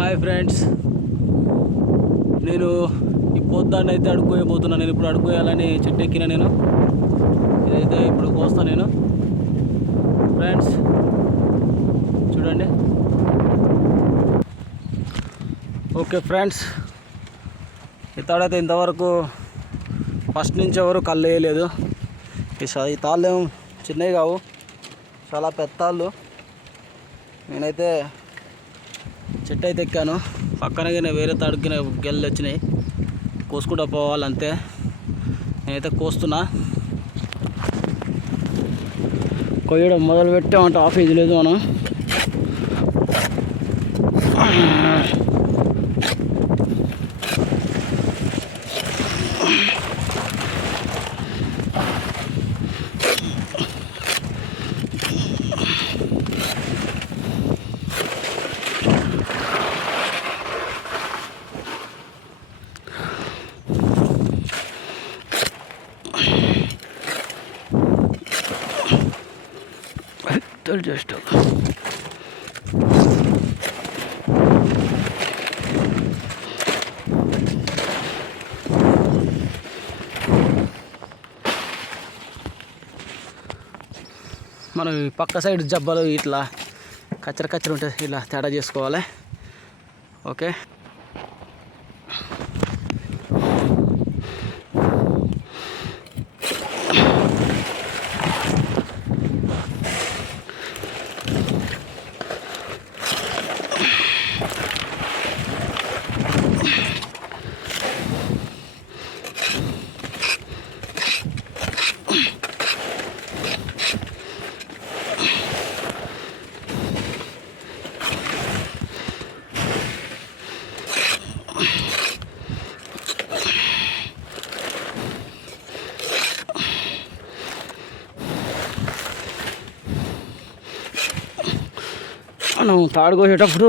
Hi friends, నేను ఈ పొద్దున్న అయితే అడుక్కోయబోతున్నా. నేను ఇప్పుడు అడుక్కోయాలని చెట్టు ఎక్కిన. నేను ఇదైతే ఇప్పుడు కోస్తా నేను. ఫ్రెండ్స్ చూడండి. ఓకే ఫ్రెండ్స్, ఈ తాడైతే ఇంతవరకు ఫస్ట్ నుంచి ఎవరు కళ్ళు వేయలేదు. ఈ తాళ్ళు ఏమో చిన్నవి కావు, చాలా పెద్ద తాళ్ళు. నేనైతే చెట్టు అయితే ఎక్కాను. పక్కనగానే వేరే తాడుకి గెల్లు వచ్చినాయి, కోసుకుంటూ పోవాలంతే. నేనైతే కోస్తున్నా. కొయ్యడం మొదలు పెట్టామంటే ఆఫీస్ లేదు మనం. జస్ట్ మనం ఈ పక్క సైడ్ జబ్బలు ఇట్లా కచ్చర ఉంటుంది, ఇలా తేడా చేసుకోవాలి. ఓకే, మనం తాడు కోసేటప్పుడు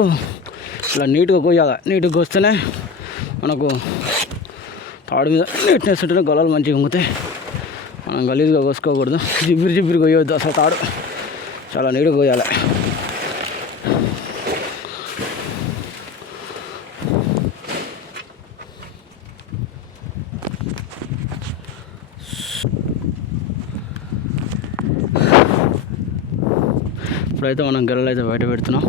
ఇలా నీట్గా కోయాలి. నీట్గా కోస్తేనే మనకు తాడు మీద నీట్నెస్ ఉంటేనే గొల్లలు మంచిగా ఉంగుతాయి. మనం గలీజ్గా కోసుకోకూడదు, జిబ్బిరి కొయ్యవద్దు. అసలు తాడు చాలా నీట్గా కోయాలి. ఇప్పుడైతే మనం గెలలు అయితే బయట పెడుతున్నాం.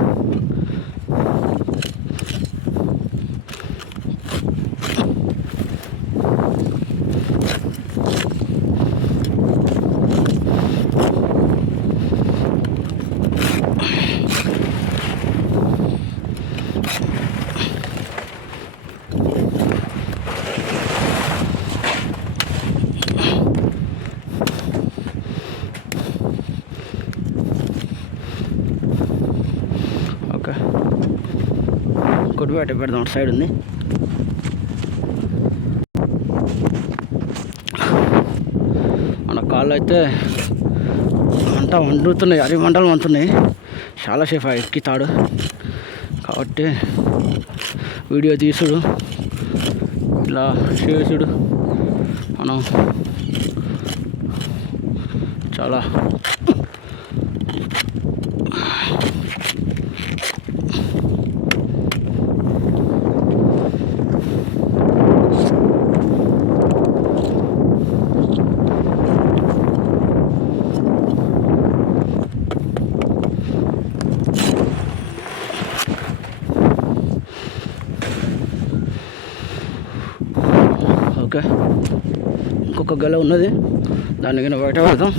కొట్టు బయట పెడదాం. సైడ్ ఉంది. మన కాళ్ళు అయితే వండుతున్నాయి, అరి మంటలు వండుతున్నాయి. చాలా సేఫ్ ఎక్కి తాడు కాబట్టి వీడియో తీసుడు, ఇలా చేసుడు మనం చాలా ఓకే. ఇంకొక గెల ఉన్నది, దాన్ని కింద బయట పెడతాం.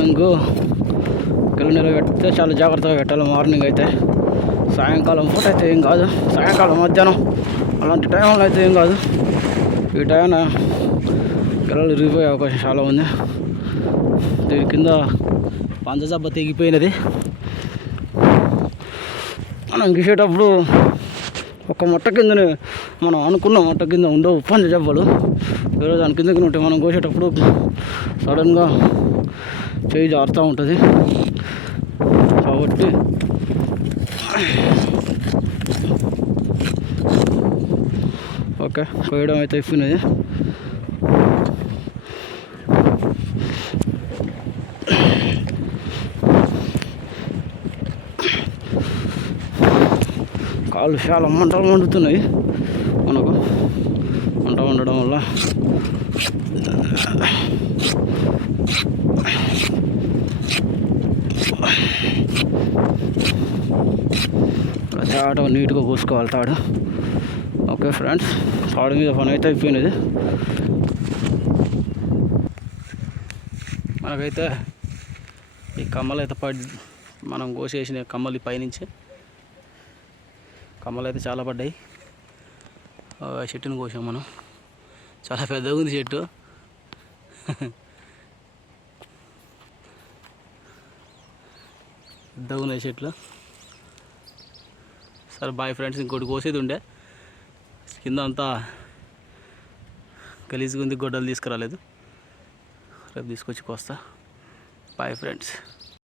మనం గెల నిలబెడితే చాలా జాగ్రత్తగా పెట్టాలి. మార్నింగ్ అయితే, సాయంకాలం పూట అయితే ఏం కాదు, సాయంకాలం మధ్యాహ్నం అలాంటి టైంలో అయితే ఏం కాదు. ఈ టైంన గెలలు ఇరిగిపోయే అవకాశం చాలా ఉంది. దీని కింద పంచజబ్బ తెగిపోయినది. మనం గీసేటప్పుడు ఒక మొట్ట కిందనే మనం అనుకున్న మొట్ట కింద ఉండవు పంచజబ్బలు. వేరే దాని కిందకి ఉంటే మనం కోసేటప్పుడు సడన్గా చేయి జారుతూ ఉంటుంది. కాబట్టి ఓకే, కోయడం అయితే అయిపోయినది. కాళ్ళు చాలా మంటలు మండుతున్నాయి. మనకు మంట ఉండడం వల్ల తాడు నీట్గా కోసుకోవాలి తాడు. ఓకే ఫ్రెండ్స్, తాడు మీద పని అయితే అయిపోయినది. మనకైతే ఈ కమ్మలు అయితే మనం కోసేసిన కమ్మలు పైనుంచి కమ్మలు అయితే చాలా పడ్డాయి. చెట్టును కోసాం మనం. చాలా పెద్దగా ఉంది చెట్టు. పెద్దగా ఉన్నాయి చెట్లు. సరే బాయ్ ఫ్రెండ్స్, ఇంకోటి కోసేది ఉండే కింద అంతా గలీజ్గా ఉంది, గొడ్డలు తీసుకురాలేదు. రేపు తీసుకొచ్చి కోస్తా. Bye friends.